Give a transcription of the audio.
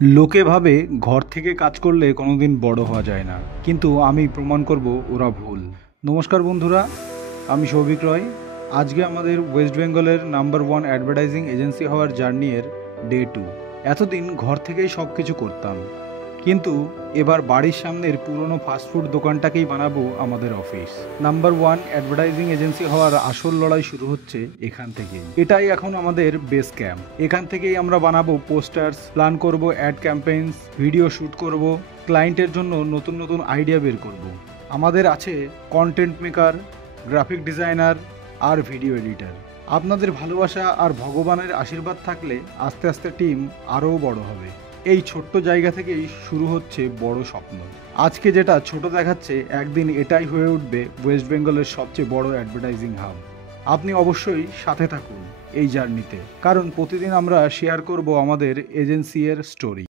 লোকে ভাবে ঘর থেকে কাজ করলে কোনোদিন বড় হওয়া যায় না, কিন্তু আমি প্রমাণ করব ওরা ভুল। নমস্কার বন্ধুরা, আমি সৌভিক রয়। আজকে আমাদের ওয়েস্ট বেঙ্গলের নাম্বার 1 অ্যাডভার্টাইজিং এজেন্সি হওয়ার জার্নির ডে 2। এতদিন ঘর থেকেই সব কিছু করতাম, কিন্তু এবার বাড়ির সামনের পুরনো ফাস্টফুড দোকানটাকেই বানাবো আমাদের অফিস। নাম্বার 1 অ্যাডভার্টাইজিং এজেন্সি হওয়ার আসল লড়াই শুরু হচ্ছে এখান থেকেই। এটাই এখন আমাদের বেস ক্যাম্প। এখান থেকেই আমরা বানাবো পোস্টার্স, প্ল্যান করব অ্যাড ক্যাম্পেইনস, ভিডিও শ্যুট করব, ক্লায়েন্টের জন্য নতুন নতুন আইডিয়া বের করব। আমাদের আছে কন্টেন্ট মেকার, গ্রাফিক ডিজাইনার আর ভিডিও এডিটর। আপনাদের ভালোবাসা আর ভগবানের আশীর্বাদ থাকলে আস্তে আস্তে টিম আরও বড় হবে। এই ছোট্ট জায়গা থেকেই শুরু হচ্ছে বড় স্বপ্ন। আজকে যেটা ছোট দেখাচ্ছে, একদিন এটাই হয়ে উঠবে ওয়েস্ট বেঙ্গলের সবচেয়ে বড় অ্যাডভার্টাইজিং হাব। আপনি অবশ্যই সাথে থাকুন এই জার্নিতে, কারণ প্রতিদিন আমরা শেয়ার করব আমাদের এজেন্সি এর স্টোরি।